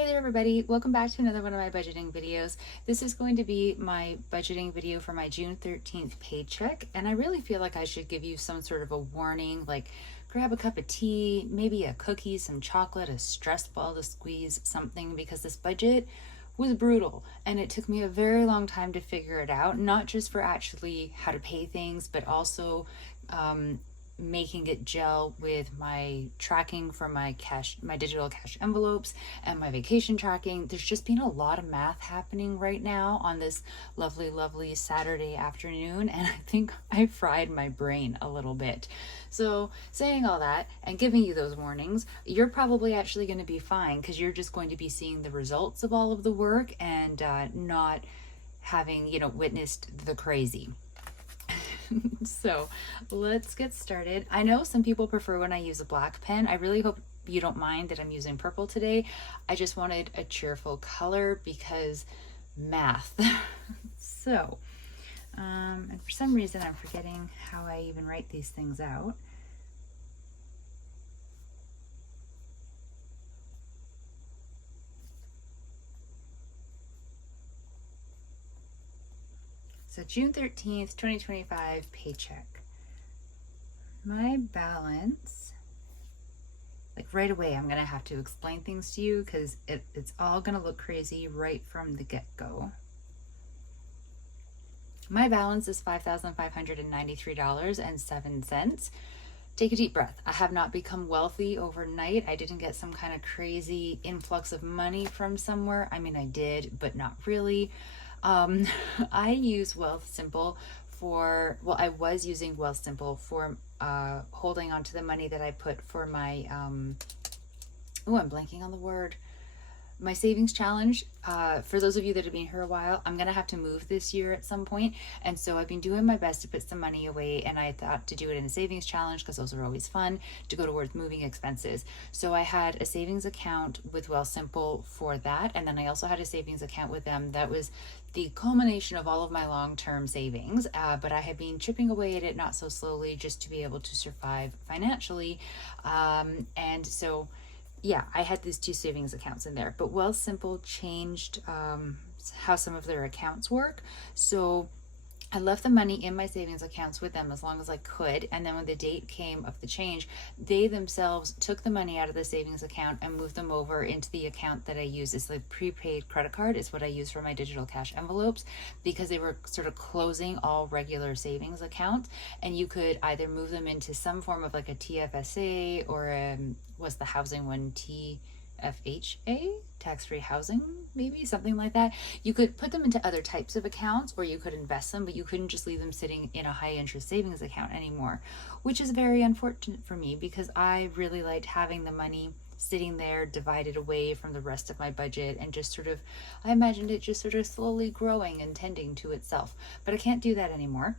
Hey there everybody, welcome back to another one of my budgeting videos. This is going to be my budgeting video for my June 13th paycheck, and I really feel like I should give you some sort of a warning, like grab a cup of tea, maybe a cookie, some chocolate, a stress ball to squeeze, something, because this budget was brutal and it took me a very long time to figure it out, not just for actually how to pay things, but also making it gel with my tracking for my digital cash envelopes and my vacation tracking. There's just been a lot of math happening right now on this lovely Saturday afternoon, and I think I fried my brain a little bit. So saying all that and giving you those warnings, you're probably actually going to be fine because you're just going to be seeing the results of all of the work and not having witnessed the crazy. So let's get started. I know some people prefer when I use a black pen. I really hope you don't mind that I'm using purple today. I just wanted a cheerful color because math. So, and for some reason I'm forgetting how I even write these things out. So June 13th, 2025 paycheck. My balance, like right away, I'm gonna have to explain things to you because it's all gonna look crazy right from the get-go. My balance is $5,593.07. Take a deep breath. I have not become wealthy overnight. I didn't get some kind of crazy influx of money from somewhere. I mean, I did, but not really. I use Wealthsimple I was using Wealthsimple for holding on to the money that I put for my, I'm blanking on the word, my savings challenge. For those of you that have been here a while, I'm gonna have to move this year at some point, and so I've been doing my best to put some money away, and I thought to do it in a savings challenge because those are always fun to go towards moving expenses. So I had a savings account with Wealthsimple for that, and then I also had a savings account with them that was the culmination of all of my long-term savings, but I had been chipping away at it not so slowly just to be able to survive financially, and so yeah, I had these two savings accounts in there, but Wealthsimple changed how some of their accounts work. So I left the money in my savings accounts with them as long as I could. And then when the date came of the change, they themselves took the money out of the savings account and moved them over into the account that I use. It's the prepaid credit card is what I use for my digital cash envelopes, because they were sort of closing all regular savings accounts. And you could either move them into some form of like a TFSA or was the housing one TFHA, tax-free housing, maybe something like that. You could put them into other types of accounts, or you could invest them, but you couldn't just leave them sitting in a high interest savings account anymore, which is very unfortunate for me because I really liked having the money sitting there divided away from the rest of my budget and just sort of, I imagined it just sort of slowly growing and tending to itself, but I can't do that anymore.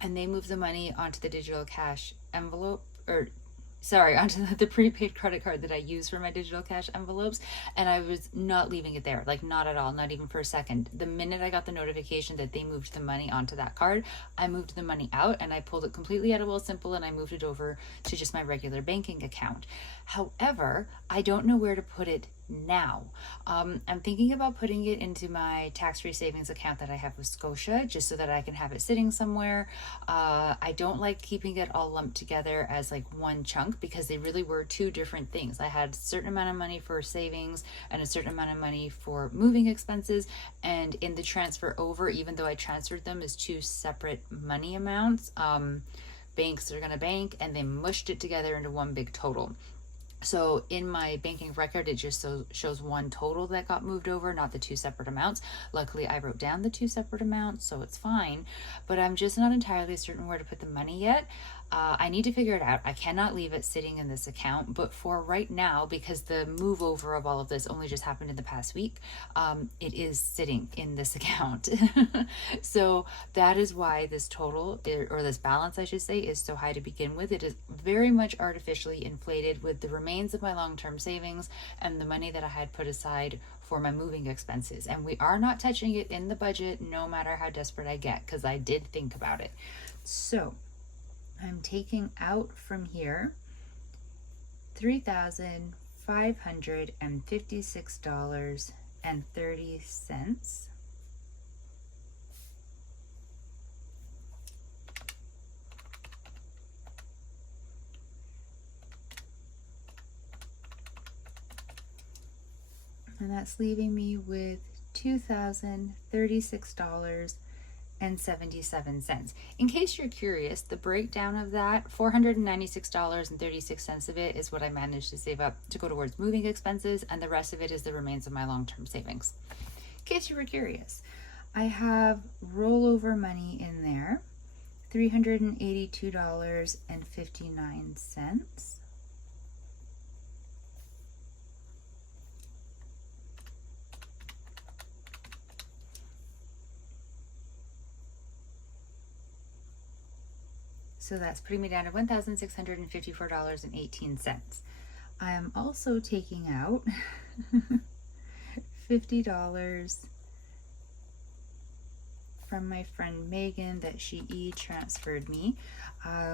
And they moved the money onto the digital cash envelope, or sorry, onto the prepaid credit card that I use for my digital cash envelopes. And I was not leaving it there, like not at all, not even for a second. The minute I got the notification that they moved the money onto that card, I moved the money out and I pulled it completely out of Wealthsimple and I moved it over to just my regular banking account. However, I don't know where to put it now. I'm thinking about putting it into my tax-free savings account that I have with Scotia, just so that I can have it sitting somewhere. I don't like keeping it all lumped together as like one chunk because they really were two different things. I had a certain amount of money for savings and a certain amount of money for moving expenses, and in the transfer over, even though I transferred them as two separate money amounts, banks are gonna bank, and they mushed it together into one big total. So in my banking record, it just shows one total that got moved over, not the two separate amounts. Luckily, I wrote down the two separate amounts, so it's fine. But I'm just not entirely certain where to put the money yet. I need to figure it out. I cannot leave it sitting in this account, but for right now, because the move over of all of this only just happened in the past week, it is sitting in this account. So that is why this total, or this balance, I should say, is so high to begin with. It is very much artificially inflated with the remains of my long-term savings and the money that I had put aside for my moving expenses. And we are not touching it in the budget, no matter how desperate I get, because I did think about it. So I'm taking out from here $3,400 $556.30. And that's leaving me with $2,036.77. In case you're curious, the breakdown of that, $496.36 of it is what I managed to save up to go towards moving expenses, and the rest of it is the remains of my long-term savings. In case you were curious, I have rollover money in there, $382.59. So that's putting me down to $1,654.18. I am also taking out $50 from my friend Megan that she e-transferred me.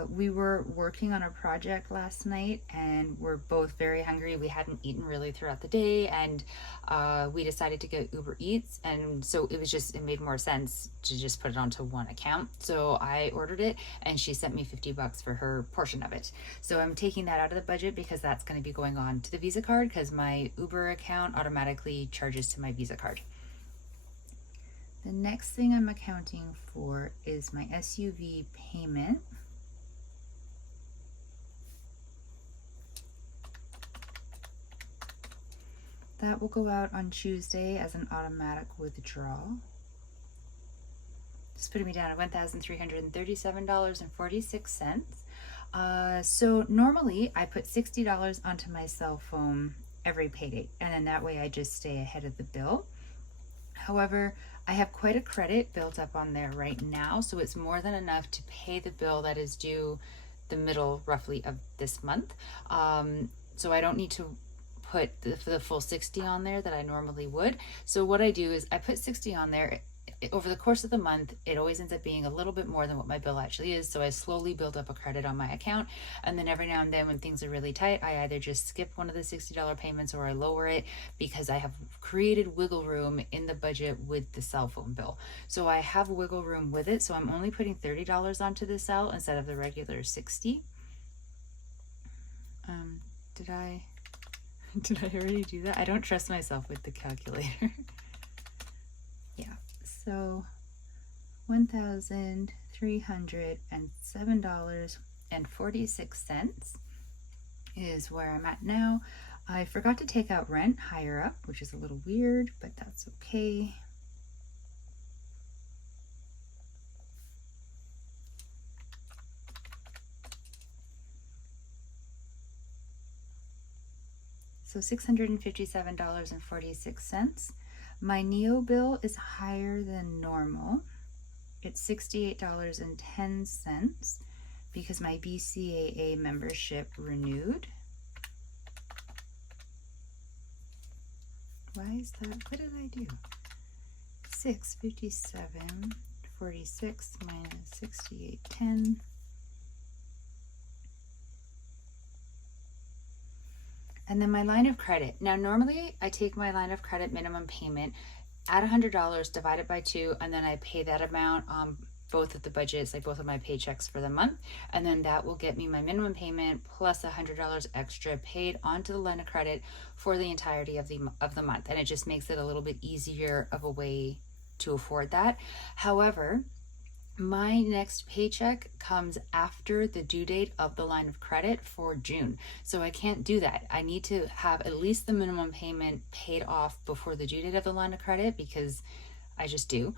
We were working on a project last night and we're both very hungry. We hadn't eaten really throughout the day, and we decided to get Uber Eats, and so it made more sense to just put it onto one account. So I ordered it and she sent me $50 for her portion of it. So I'm taking that out of the budget because that's going to be going on to the Visa card, because my Uber account automatically charges to my Visa card. The next thing I'm accounting for is my SUV payment. That will go out on Tuesday as an automatic withdrawal. It's putting me down at $1,337.46. So normally I put $60 onto my cell phone every payday, and then that way I just stay ahead of the bill. However, I have quite a credit built up on there right now, so it's more than enough to pay the bill that is due the middle roughly of this month. So I don't need to put the full 60 on there that I normally would. So what I do is I put 60 on there. Over the course of the month, it always ends up being a little bit more than what my bill actually is. So I slowly build up a credit on my account. And then every now and then when things are really tight, I either just skip one of the $60 payments or I lower it, because I have created wiggle room in the budget with the cell phone bill. So I have wiggle room with it. So I'm only putting $30 onto the cell instead of the regular 60. Did I already do that? I don't trust myself with the calculator. Yeah, so $1,307.46 is where I'm at now. I forgot to take out rent higher up, which is a little weird, but that's okay. So $657.46. My Neo bill is higher than normal. It's $68.10 because my BCAA membership renewed. Why is that? What did I do? 657.46 minus 68.10. And then my line of credit. Now, normally I take my line of credit minimum payment, add $100, divide it by 2, and then I pay that amount on both of the budgets, like both of my paychecks for the month. And then that will get me my minimum payment plus $100 extra paid onto the line of credit for the entirety of the month. And it just makes it a little bit easier of a way to afford that. However, my next paycheck comes after the due date of the line of credit for June. So I can't do that. I need to have at least the minimum payment paid off before the due date of the line of credit, because I just do.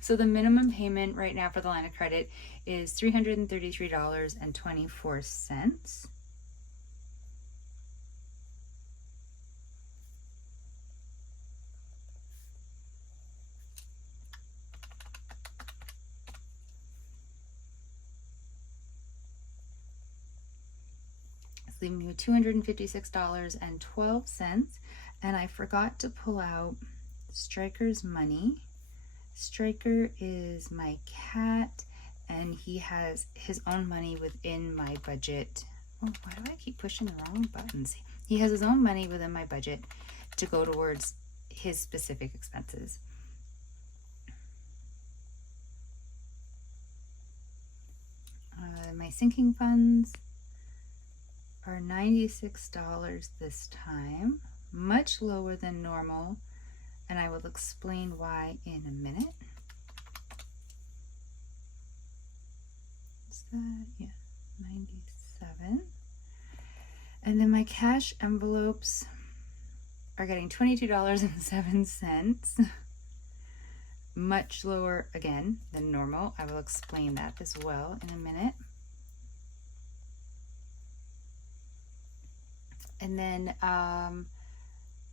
So the minimum payment right now for the line of credit is $333.24. Leaving me with $256.12, and I forgot to pull out Striker's money. Striker is my cat, and he has his own money within my budget Oh, why do I keep pushing the wrong buttons? He has his own money within my budget to go towards his specific expenses. My sinking funds are $96 this time, much lower than normal, and I will explain why in a minute. Is that, yeah, 97. And then my cash envelopes are getting $22.07, much lower again than normal. I will explain that as well in a minute. And then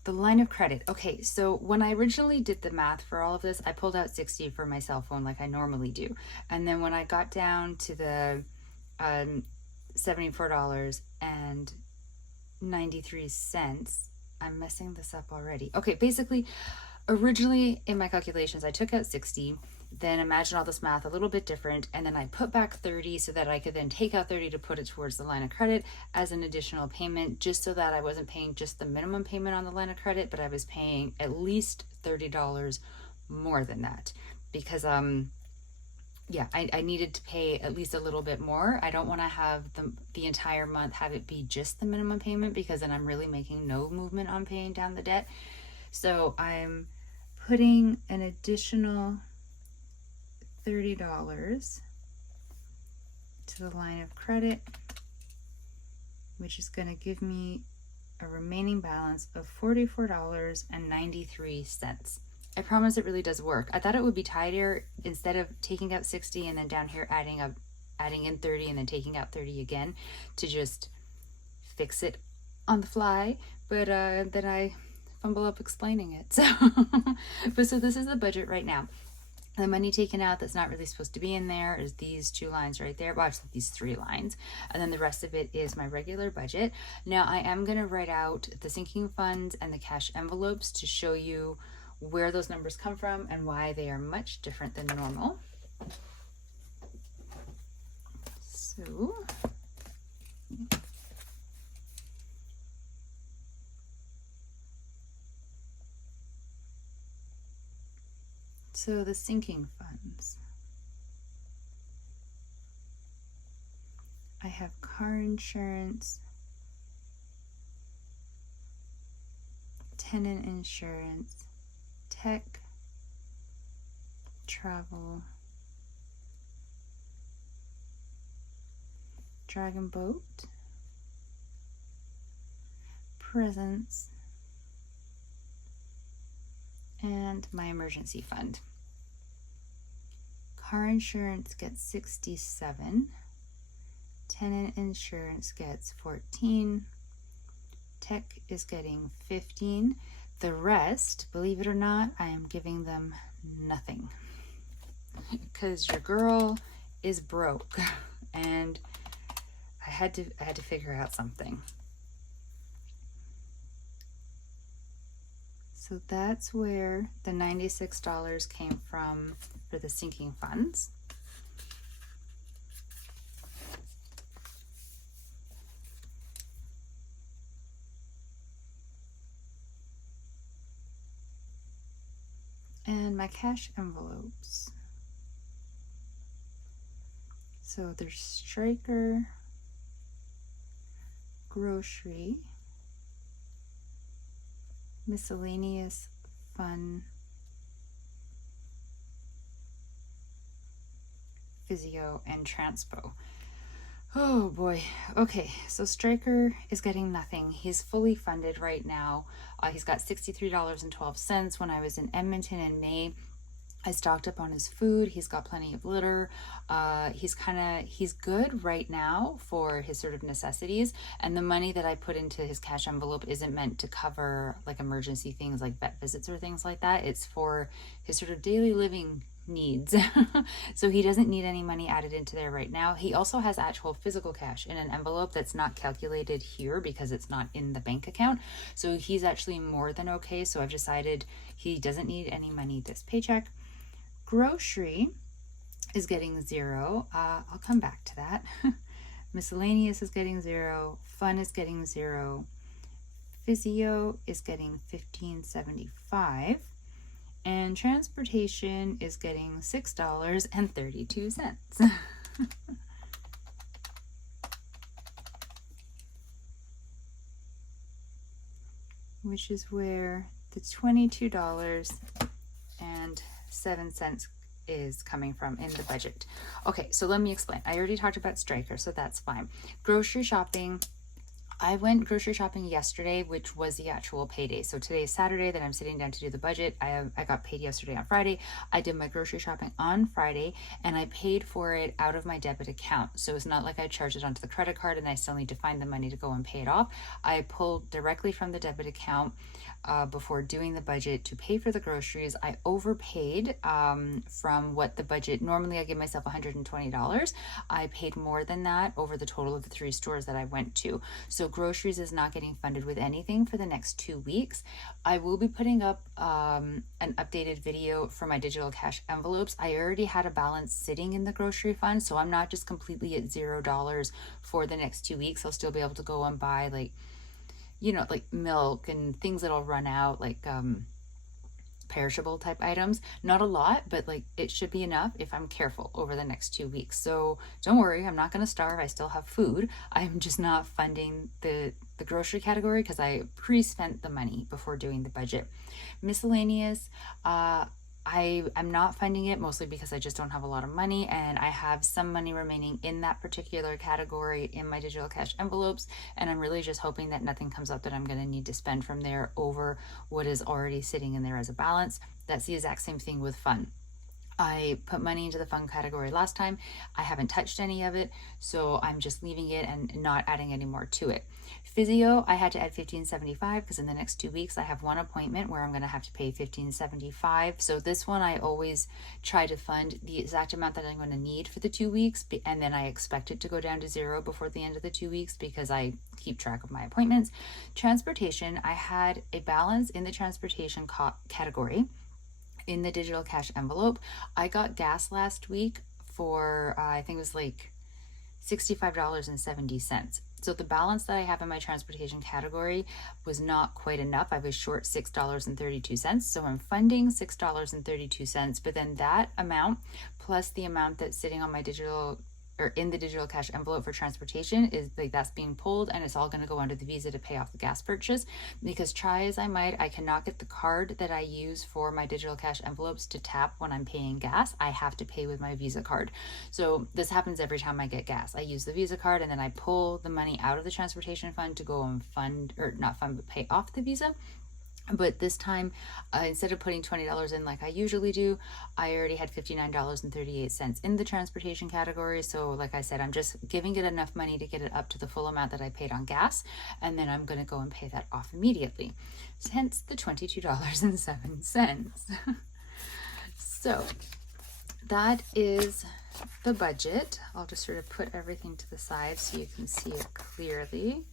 the line of credit. Okay, so when I originally did the math for all of this, I pulled out 60 for my cell phone like I normally do. And then when I got down to the $74.93, I'm messing this up already. Okay, basically, originally in my calculations, I took out 60, then imagine all this math a little bit different, and then I put back 30 so that I could then take out 30 to put it towards the line of credit as an additional payment, just so that I wasn't paying just the minimum payment on the line of credit, but I was paying at least $30 more than that, because yeah, I needed to pay at least a little bit more. I don't want to have the entire month have it be just the minimum payment, because then I'm really making no movement on paying down the debt. So I'm putting an additional $30 to the line of credit, which is going to give me a remaining balance of $44.93. I promise it really does work. I thought it would be tidier instead of taking out 60 and then down here adding in 30 and then taking out 30 again, to just fix it on the fly, but then I fumble up explaining it. So so this is the budget right now. The money taken out that's not really supposed to be in there is these two lines right there. Well, actually these three lines. And then the rest of it is my regular budget. Now I am going to write out the sinking funds and the cash envelopes to show you where those numbers come from and why they are much different than normal. So the sinking funds. I have car insurance, tenant insurance, tech, travel, dragon boat, presents, and my emergency fund. Car insurance gets 67, tenant insurance gets 14, tech is getting 15. The rest, believe it or not, I am giving them nothing, because your girl is broke and I had to figure out something. So that's where the $96 came from for the sinking funds. And my cash envelopes. So there's Striker, grocery, miscellaneous fun, physio, and transpo. Oh boy. Okay, so Striker is getting nothing. He's fully funded right now. He's got $63.12. When I was in Edmonton in May, I stocked up on his food. He's got plenty of litter. He's good right now for his sort of necessities. And the money that I put into his cash envelope isn't meant to cover like emergency things like vet visits or things like that. It's for his sort of daily living needs. So he doesn't need any money added into there right now. He also has actual physical cash in an envelope that's not calculated here because it's not in the bank account. So he's actually more than okay. So I've decided he doesn't need any money this paycheck. Grocery is getting 0. I'll come back to that. Miscellaneous is getting 0. Fun is getting 0. Physio is getting $15.75. And transportation is getting $6.32. Which is where the $22.07 is coming from in the budget. Okay, so let me explain. I already talked about Striker, so that's fine. Grocery shopping. I went grocery shopping yesterday, which was the actual payday. So today is Saturday that I'm sitting down to do the budget. I got paid yesterday on Friday. I did my grocery shopping on Friday, and I paid for it out of my debit account. So it's not like I charged it onto the credit card and I still need to find the money to go and pay it off. I pulled directly from the debit account before doing the budget to pay for the groceries. I overpaid from what the budget, normally I give myself $120. I paid more than that over the total of the 3 stores that I went to. So groceries is not getting funded with anything for the next 2 weeks. I will be putting up an updated video for my digital cash envelopes. I already had a balance sitting in the grocery fund, so I'm not just completely at $0 for the next 2 weeks. I'll still be able to go and buy like milk and things that'll run out, like perishable type items. Not a lot, but like it should be enough if I'm careful over the next 2 weeks. So don't worry, I'm not going to starve. I still have food. I'm just not funding the grocery category because I pre-spent the money before doing the budget. Miscellaneous, I'm not funding it mostly because I just don't have a lot of money, and I have some money remaining in that particular category in my digital cash envelopes, and I'm really just hoping that nothing comes up that I'm going to need to spend from there over what is already sitting in there as a balance. That's the exact same thing with fun. I put money into the fun category last time. I haven't touched any of it, so I'm just leaving it and not adding any more to it. Physio, I had to add $15.75 because in the next 2 weeks I have one appointment where I'm going to have to pay $15.75. So this one I always try to fund the exact amount that I'm going to need for the 2 weeks, and then I expect it to go down to 0 before the end of the 2 weeks because I keep track of my appointments. Transportation, I had a balance in the transportation category in the digital cash envelope. I got gas last week for I think it was like $65.70. So the balance that I have in my transportation category was not quite enough. I was short $6.32. So I'm funding $6.32, but then that amount plus the amount that's sitting on my digital or in the digital cash envelope for transportation is like that's being pulled, and it's all going to go under the Visa to pay off the gas purchase, because try as I might, I cannot get the card that I use for my digital cash envelopes to tap when I'm paying gas. I have to pay with my Visa card. So this happens every time I get gas. I use the Visa card and then I pull the money out of the transportation fund to go and fund, or not fund, but pay off the Visa. But this time, instead of putting $20 in like I usually do, I already had $59.38 in the transportation category. So like I said, I'm just giving it enough money to get it up to the full amount that I paid on gas. And then I'm going to go and pay that off immediately. Hence the $22.07. So that is the budget. I'll just sort of put everything to the side so you can see it clearly.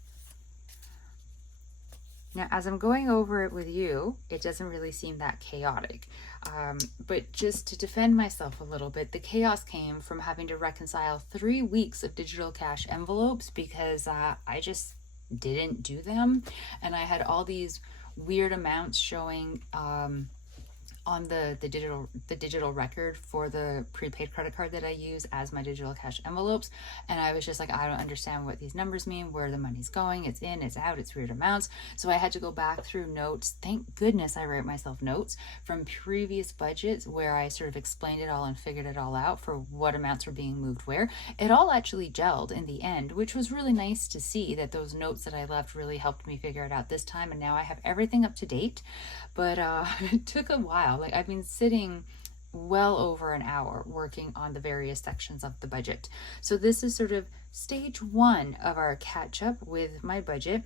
Now, as I'm going over it with you, it doesn't really seem that chaotic. But just to defend myself a little bit, the chaos came from having to reconcile 3 weeks of digital cash envelopes because I just didn't do them. And I had all these weird amounts showing on the digital record for the prepaid credit card that I use as my digital cash envelopes. And I was just like, I don't understand what these numbers mean, where the money's going, it's in, it's out, it's weird amounts. So I had to go back through notes. Thank goodness I write myself notes from previous budgets where I sort of explained it all and figured it all out for what amounts were being moved where. It all actually gelled in the end, which was really nice to see that those notes that I left really helped me figure it out this time. And now I have everything up to date, but it took a while. Like I've been sitting well over an hour working on the various sections of the budget. So this is sort of stage 1 of our catch up with my budget,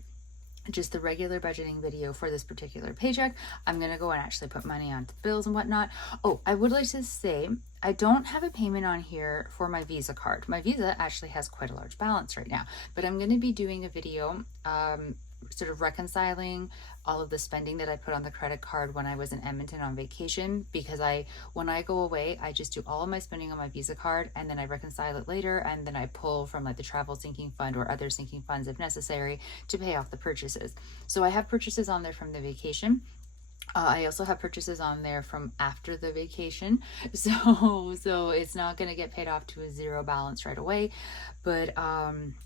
just the regular budgeting video for this particular paycheck. I'm going to go and actually put money on the bills and whatnot. Oh, I would like to say, I don't have a payment on here for my Visa card. My Visa actually has quite a large balance right now, but I'm going to be doing a video sort of reconciling all of the spending that I put on the credit card when I was in Edmonton on vacation, because when I go away, I just do all of my spending on my Visa card, and then I reconcile it later, and then I pull from like the travel sinking fund or other sinking funds if necessary to pay off the purchases. So I have purchases on there from the vacation. I also have purchases on there from after the vacation, so it's not going to get paid off to a zero balance right away. But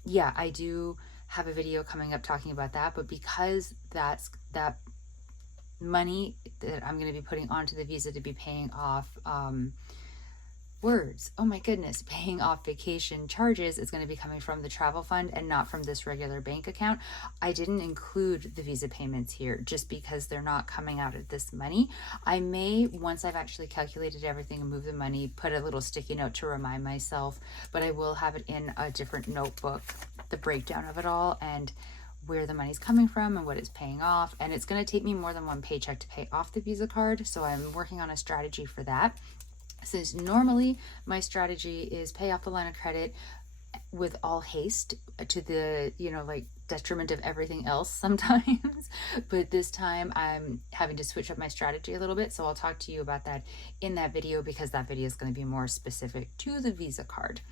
yeah, I do have a video coming up talking about that. But because that money that I'm going to be putting onto the Visa to be paying off oh my goodness, paying off vacation charges is going to be coming from the travel fund and not from this regular bank account. I didn't include the Visa payments here just because they're not coming out of this money. I may, once I've actually calculated everything and moved the money, put a little sticky note to remind myself, but I will have it in a different notebook, the breakdown of it all and where the money's coming from and what it's paying off. And it's going to take me more than one paycheck to pay off the Visa card, so I'm working on a strategy for that. Since normally my strategy is pay off the line of credit with all haste to the, like detriment of everything else sometimes. But this time I'm having to switch up my strategy a little bit. So I'll talk to you about that in that video, because that video is going to be more specific to the Visa card.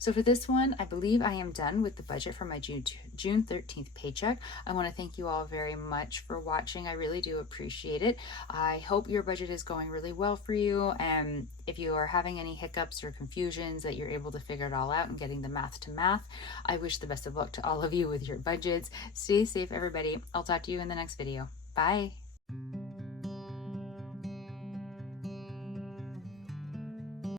So for this one, I believe I am done with the budget for my June 13th paycheck. I want to thank you all very much for watching. I really do appreciate it. I hope your budget is going really well for you. And if you are having any hiccups or confusions, that you're able to figure it all out and getting the math to math. I wish the best of luck to all of you with your budgets. Stay safe, everybody. I'll talk to you in the next video. Bye.